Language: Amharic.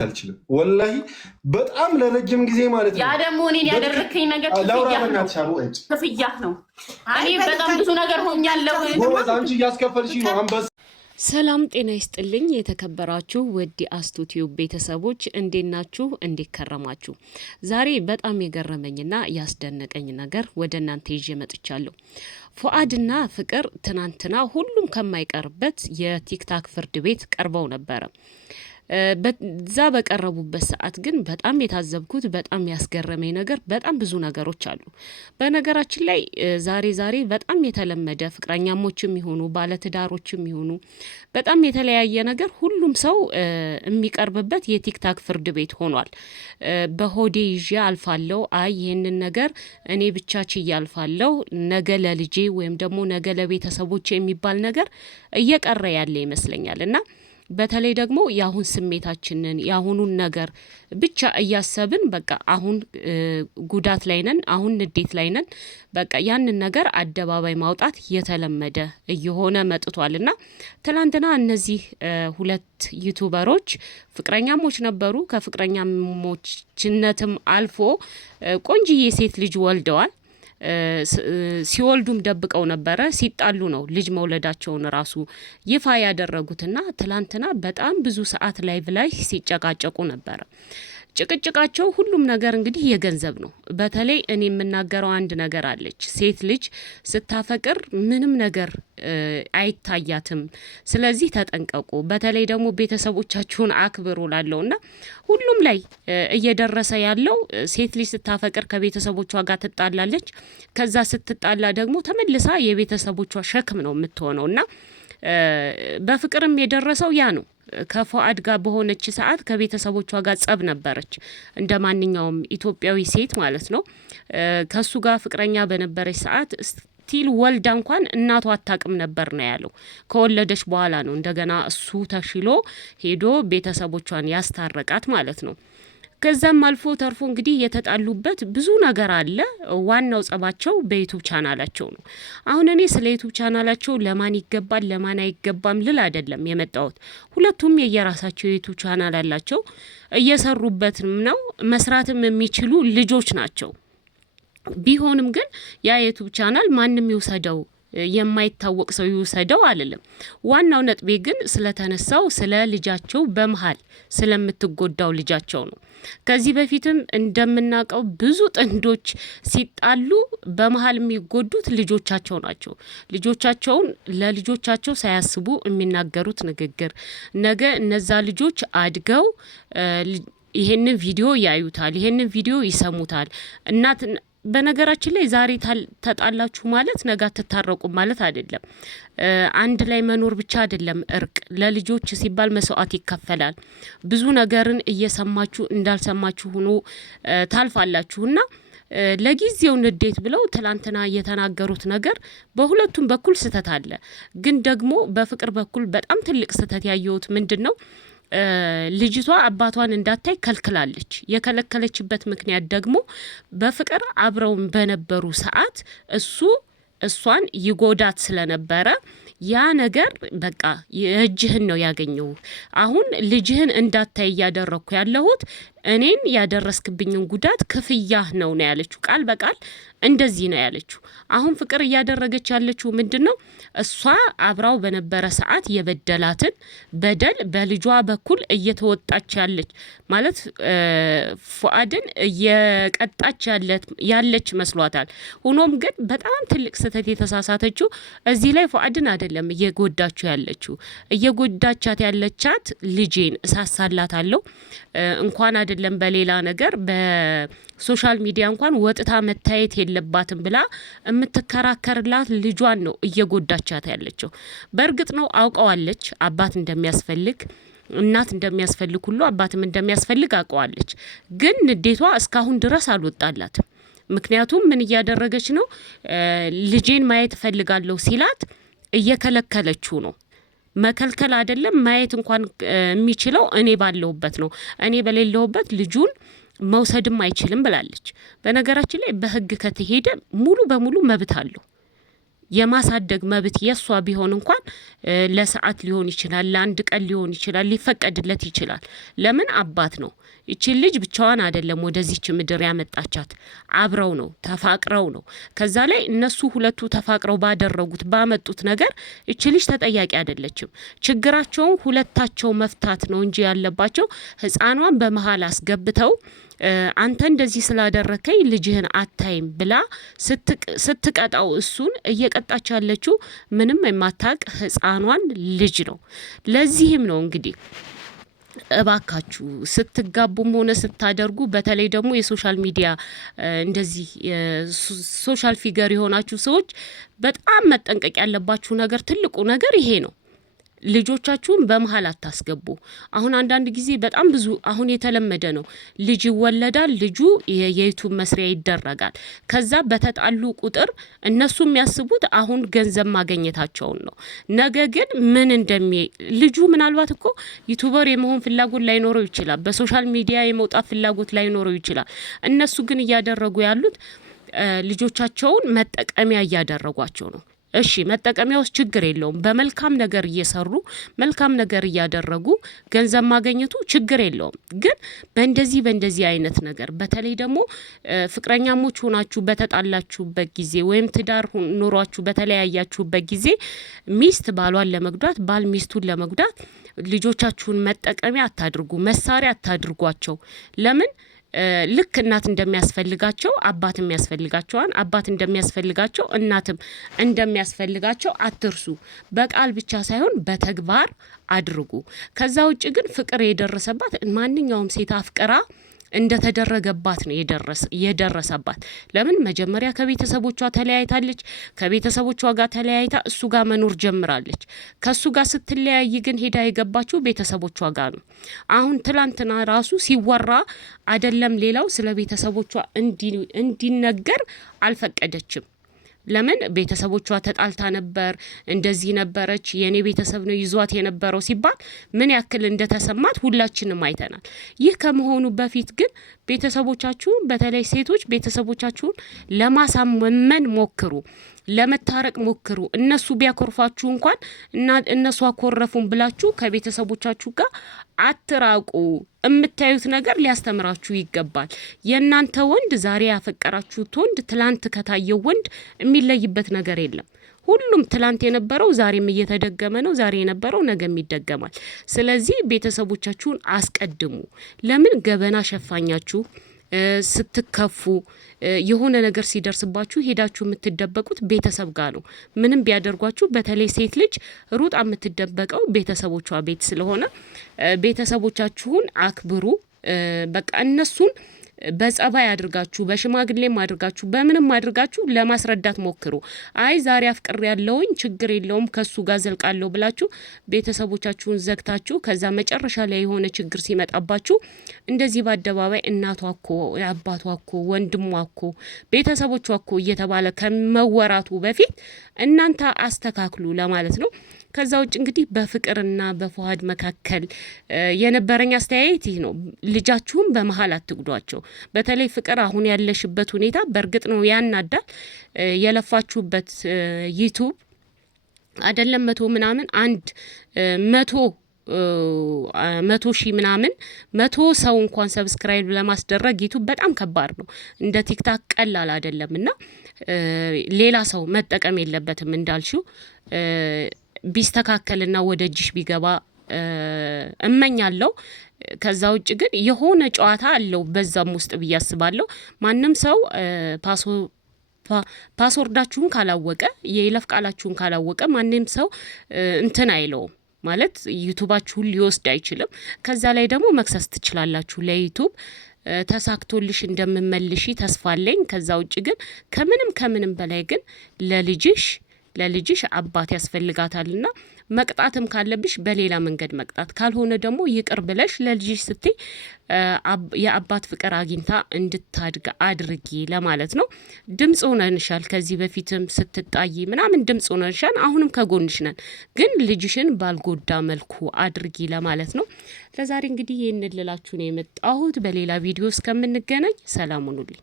አልችልም ወላሂ በጣም ለረጅም ጊዜ ማለት ነው። ያ ደግሞ እኔን ያደረከኝ ነገር ክፍያ ነው። እኔ በጣም ብዙ ነገር ሆኛለሁ። አንቺ እያስከፈልሽኝ ነው አንበሳ። ሰላም ጤና ይስጥልኝ የተከበራችሁ ውድ አስቱቲዩብ ቤተሰቦች እንዴት ናችሁ? እንዴት ከረማችሁ? ዛሬ በጣም የገረመኝና ያስደነቀኝ ነገር ወደ እናንተ ይዤ መጥቻለሁ። ፉአድና ፍቅር ትናንትና ሁሉም ከማይቀርበት የቲክታክ ፍርድ ቤት ቀርበው ነበረ። በዛ በቀረቡበት ሰዓት ግን በጣም የታዘብኩት በጣም ያስገረመኝ ነገር በጣም ብዙ ነገሮች አሉ። በነገራችን ላይ ዛሬ በጣም የተለመደ ፍቅረኛሞችም ይሆኑ ባለትዳሮችም ይሆኑ በጣም የተለያየ ነገር ሁሉም ሰው የሚቀርብበት የቲክታክ ፍርድ ቤት ሆኗል። በሆዴ ይዤ አልፋለሁ፣ አይ ይህንን ነገር እኔ ብቻ ችዬ አልፋለሁ፣ ነገ ለልጄ ወይም ደግሞ ነገ ለቤተሰቦች የሚባል ነገር እየቀረ ያለ ይመስለኛል እና በተለይ ደግሞ የአሁን ስሜታችንን የአሁኑን ነገር ብቻ እያሰብን በቃ አሁን ጉዳት ላይ ነን፣ አሁን ንዴት ላይ ነን። በቃ ያንን ነገር አደባባይ ማውጣት የተለመደ እየሆነ መጥቷልና ትላንትና እነዚህ ሁለት ዩቲዩበሮች ፍቅረኛሞች ነበሩ። ከፍቅረኛሞችነትም አልፎ ቆንጂዬ ሴት ልጅ ወልደዋል። ሲወልዱም ደብቀው ነበረ። ሲጣሉ ነው ልጅ መውለዳቸውን ራሱ ይፋ ያደረጉትና ትላንትና በጣም ብዙ ሰዓት ላይቭ ላይ ሲጨቃጨቁ ነበረ። ጭቅጭቃቸው ሁሉም ነገር እንግዲህ የገንዘብ ነው። በተለይ እኔ የምናገረው አንድ ነገር አለች። ሴት ልጅ ስታፈቅር ምንም ነገር አይታያትም። ስለዚህ ተጠንቀቁ። በተለይ ደግሞ ቤተሰቦቻችሁን አክብሩ ላለውና ሁሉም ላይ እየደረሰ ያለው ሴት ልጅ ስታፈቅር ከቤተሰቦቿ ጋር ትጣላለች። ከዛ ስትጣላ ደግሞ ተመልሳ የቤተሰቦቿ ሸክም ነው የምትሆነውና በፍቅርም የደረሰው ያ ነው። ከፉአድ ጋር በሆነች ሰዓት ከቤተሰቦቿ ጋር ጸብ ነበረች፣ እንደ ማንኛውም ኢትዮጵያዊ ሴት ማለት ነው። ከሱ ጋር ፍቅረኛ በነበረች ሰዓት ስቲል ወልዳ እንኳን እናቷ አታውቅም ነበር ነው ያለው። ከወለደች በኋላ ነው እንደገና እሱ ተሽሎ ሄዶ ቤተሰቦቿን ያስታረቃት ማለት ነው። ከዛም አልፎ ተርፎ እንግዲህ የተጣሉበት ብዙ ነገር አለ። ዋናው ጸባቸው በዩቲዩብ ቻናላቸው ነው። አሁን እኔ ስለ ዩቲዩብ ቻናላቸው ለማን ይገባል ለማን አይገባም ልል አይደለም የመጣሁት። ሁለቱም የየራሳቸው የዩቲዩብ ቻናል አላቸው፣ እየሰሩበትም ነው። መስራትም የሚችሉ ልጆች ናቸው። ቢሆንም ግን ያ የዩቲዩብ ቻናል ማንም ይውሰደው የማይታወቅ ሰው ይውሰደው አልልም። ዋናው ነጥቤ ግን ስለተነሳው ስለ ልጃቸው በመሃል ስለምትጎዳው ልጃቸው ነው። ከዚህ በፊትም እንደምናውቀው ብዙ ጥንዶች ሲጣሉ በመሃል የሚጎዱት ልጆቻቸው ናቸው። ልጆቻቸውን ለልጆቻቸው ሳያስቡ የሚናገሩት ንግግር ነገ እነዛ ልጆች አድገው ይሄንን ቪዲዮ ያዩታል፣ ይሄንን ቪዲዮ ይሰሙታል። እናት በነገራችን ላይ ዛሬ ተጣላችሁ ማለት ነገ አትታረቁ ማለት አይደለም። አንድ ላይ መኖር ብቻ አይደለም እርቅ። ለልጆች ሲባል መስዋዕት ይከፈላል። ብዙ ነገርን እየሰማችሁ እንዳልሰማችሁ ሆኖ ታልፋላችሁና ለጊዜው ንዴት ብለው ትላንትና የተናገሩት ነገር በሁለቱም በኩል ስህተት አለ። ግን ደግሞ በፍቅር በኩል በጣም ትልቅ ስህተት ያየሁት ምንድን ነው? ልጅቷ አባቷን እንዳታይ ከልክላለች። የከለከለችበት ምክንያት ደግሞ በፍቅር አብረው በነበሩ ሰዓት እሷን ይጎዳት ስለነበረ ያ ነገር በቃ የእጅህን ነው ያገኘው። አሁን ልጅህን እንዳታይ እያደረኩ ያለሁት እኔን ያደረስክብኝን ጉዳት ክፍያህ ነው ያለችው። ቃል በቃል እንደዚህ ነው ያለችው። አሁን ፍቅር እያደረገች ያለችው ምንድን ነው? እሷ አብራው በነበረ ሰዓት የበደላትን በደል በልጇ በኩል እየተወጣች ያለች ማለት ፉአድን እየቀጣች ያለች መስሏታል። ሆኖም ግን በጣም ትልቅ ስህተት የተሳሳተችው እዚህ ላይ ፉአድን አይደለም እየጎዳችሁ ያለችው። እየጎዳቻት ያለቻት ልጄን እሳሳላታለሁ እንኳን አይደለም በሌላ ነገር በሶሻል ሚዲያ እንኳን ወጥታ መታየት የለባትም ብላ የምትከራከርላት ልጇን ነው እየጎዳቻት ያለችው። በእርግጥ ነው አውቀዋለች አባት እንደሚያስፈልግ፣ እናት እንደሚያስፈልግ ሁሉ አባትም እንደሚያስፈልግ አውቀዋለች። ግን ንዴቷ እስካሁን ድረስ አልወጣላትም። ምክንያቱም ምን እያደረገች ነው? ልጄን ማየት እፈልጋለሁ ሲላት እየከለከለችው ነው። መከልከል አይደለም ማየት እንኳን የሚችለው እኔ ባለሁበት ነው። እኔ በሌለሁበት ልጁን መውሰድም አይችልም ብላለች። በነገራችን ላይ በህግ ከተሄደ ሙሉ በሙሉ መብት አለው። የማሳደግ መብት የሷ ቢሆን እንኳን ለሰዓት ሊሆን ይችላል፣ ለአንድ ቀን ሊሆን ይችላል፣ ሊፈቀድለት ይችላል። ለምን አባት ነው። እቺ ልጅ ብቻዋን አይደለም ወደዚች ምድር ያመጣቻት፣ አብረው ነው ተፋቅረው ነው። ከዛ ላይ እነሱ ሁለቱ ተፋቅረው ባደረጉት ባመጡት ነገር እቺ ልጅ ተጠያቂ አይደለችም። ችግራቸውን ሁለታቸው መፍታት ነው እንጂ ያለባቸው ህፃኗን በመሃል አስገብተው አንተ እንደዚህ ስላደረከኝ ልጅህን አታይም ብላ ስትቀጣው እሱን እየቀጣች ያለችው ምንም የማታቅ ህፃኗን ልጅ ነው። ለዚህም ነው እንግዲህ እባካችሁ ስትጋቡም ሆነ ስታደርጉ በተለይ ደግሞ የሶሻል ሚዲያ እንደዚህ ሶሻል ፊገር የሆናችሁ ሰዎች በጣም መጠንቀቅ ያለባችሁ ነገር ትልቁ ነገር ይሄ ነው። ልጆቻችሁን በመሃል አታስገቡ። አሁን አንዳንድ ጊዜ በጣም ብዙ አሁን የተለመደ ነው። ልጅ ይወለዳል፣ ልጁ የዩቲዩብ መስሪያ ይደረጋል። ከዛ በተጣሉ ቁጥር እነሱ የሚያስቡት አሁን ገንዘብ ማግኘታቸውን ነው። ነገ ግን ምን ልጁ ምናልባት እኮ ዩቲዩበር የመሆን ፍላጎት ላይኖረው ይችላል። በሶሻል ሚዲያ የመውጣት ፍላጎት ላይኖረው ይችላል። እነሱ ግን እያደረጉ ያሉት ልጆቻቸውን መጠቀሚያ እያደረጓቸው ነው። እሺ መጠቀሚያው ችግር የለውም። በመልካም ነገር እየሰሩ መልካም ነገር እያደረጉ ገንዘብ ማግኘቱ ችግር የለውም። ግን በእንደዚህ አይነት ነገር በተለይ ደግሞ ፍቅረኛሞች ሆናችሁ በተጣላችሁበት ጊዜ ወይም ትዳር ኑሯችሁ በተለያያችሁበት ጊዜ ሚስት ባሏን ለመጉዳት፣ ባል ሚስቱን ለመጉዳት ልጆቻችሁን መጠቀሚያ አታድርጉ፣ መሳሪያ አታድርጓቸው። ለምን ልክ እናት እንደሚያስፈልጋቸው አባትም ያስፈልጋቸዋል። አባት እንደሚያስፈልጋቸው እናትም እንደሚያስፈልጋቸው አትርሱ። በቃል ብቻ ሳይሆን በተግባር አድርጉ። ከዛ ውጭ ግን ፍቅር የደረሰባት ማንኛውም ሴት አፍቅራ እንደተደረገባት ነው የደረሰባት። ለምን መጀመሪያ ከቤተሰቦቿ ተለያይታለች። ከቤተሰቦቿ ጋር ተለያይታ እሱ ጋር መኖር ጀምራለች። ከሱ ጋር ስትለያይ ግን ሄዳ የገባችው ቤተሰቦቿ ጋር ነው። አሁን ትላንትና ራሱ ሲወራ አይደለም ሌላው ስለ ቤተሰቦቿ እንዲነገር አልፈቀደችም። ለምን ቤተሰቦቿ ተጣልታ ነበር፣ እንደዚህ ነበረች፣ የኔ ቤተሰብ ነው ይዟት የነበረው ሲባል ምን ያክል እንደተሰማት ሁላችንም አይተናል። ይህ ከመሆኑ በፊት ግን ቤተሰቦቻችሁን በተለይ ሴቶች ቤተሰቦቻችሁን ለማሳመን ሞክሩ፣ ለመታረቅ ሞክሩ። እነሱ ቢያኮርፋችሁ እንኳን እነሱ አኮረፉን ብላችሁ ከቤተሰቦቻችሁ ጋር አትራቁ። የምታዩት ነገር ሊያስተምራችሁ ይገባል። የእናንተ ወንድ ዛሬ ያፈቀራችሁት ወንድ ትላንት ከታየው ወንድ የሚለይበት ነገር የለም። ሁሉም ትላንት የነበረው ዛሬም እየተደገመ ነው። ዛሬ የነበረው ነገም ይደገማል። ስለዚህ ቤተሰቦቻችሁን አስቀድሙ። ለምን ገበና ሸፋኛችሁ ስትከፉ የሆነ ነገር ሲደርስባችሁ ሄዳችሁ የምትደበቁት ቤተሰብ ጋር ነው። ምንም ቢያደርጓችሁ በተለይ ሴት ልጅ ሩጣ የምትደበቀው ቤተሰቦቿ ቤት ስለሆነ ቤተሰቦቻችሁን አክብሩ። በቃ እነሱን በጸባይ አድርጋችሁ በሽማግሌም አድርጋችሁ በምንም አድርጋችሁ ለማስረዳት ሞክሩ። አይ ዛሬ አፍቅር ያለውኝ ችግር የለውም ከሱ ጋር ዘልቃለሁ ብላችሁ ቤተሰቦቻችሁን ዘግታችሁ ከዛ መጨረሻ ላይ የሆነ ችግር ሲመጣባችሁ እንደዚህ በአደባባይ እናቷ እኮ አባቷ እኮ ወንድሟ እኮ ቤተሰቦቿ እኮ እየተባለ ከመወራቱ በፊት እናንተ አስተካክሉ ለማለት ነው። ከዛ ውጭ እንግዲህ በፍቅርና በፈዋድ መካከል የነበረኝ አስተያየት ይህ ነው። ልጃችሁን በመሃል አትጉዷቸው። በተለይ ፍቅር አሁን ያለሽበት ሁኔታ በእርግጥ ነው ያናዳል። የለፋችሁበት ዩቲዩብ አይደለም 100 ምናምን 100 ሺህ ምናምን 100 ሰው እንኳን ሰብስክራይብ ለማስደረግ ዩቲዩብ በጣም ከባድ ነው። እንደ ቲክታክ ቀላል አይደለምና ሌላ ሰው መጠቀም የለበትም እንዳልሽው ቢስተካከልና ወደ እጅሽ ቢገባ እመኛለሁ። ከዛ ውጭ ግን የሆነ ጨዋታ አለው በዛም ውስጥ ብዬ አስባለሁ። ማንም ሰው ፓስወርዳችሁን ካላወቀ የይለፍ ቃላችሁን ካላወቀ ማንም ሰው እንትን አይለውም ማለት ዩቲዩባችሁን ሊወስድ አይችልም። ከዛ ላይ ደግሞ መክሰስ ትችላላችሁ። ለዩቲዩብ ተሳክቶልሽ እንደምመልሺ ተስፋለኝ። ከዛ ውጭ ግን ከምንም በላይ ግን ለልጅሽ አባት ያስፈልጋታልና መቅጣትም ካለብሽ በሌላ መንገድ መቅጣት፣ ካልሆነ ደግሞ ይቅር ብለሽ ለልጅሽ ስትይ የአባት ፍቅር አግኝታ እንድታድግ አድርጊ ለማለት ነው። ድምጽ ሆነንሻል። ከዚህ በፊትም ስትጣይ ምናምን ድምጽ ሆነንሻል። አሁንም ከጎንሽ ነን፣ ግን ልጅሽን ባልጎዳ መልኩ አድርጊ ለማለት ነው። ለዛሬ እንግዲህ ይህንን ልላችሁ ነው የመጣሁት። በሌላ ቪዲዮ እስከምንገናኝ ሰላም ሁኑልኝ።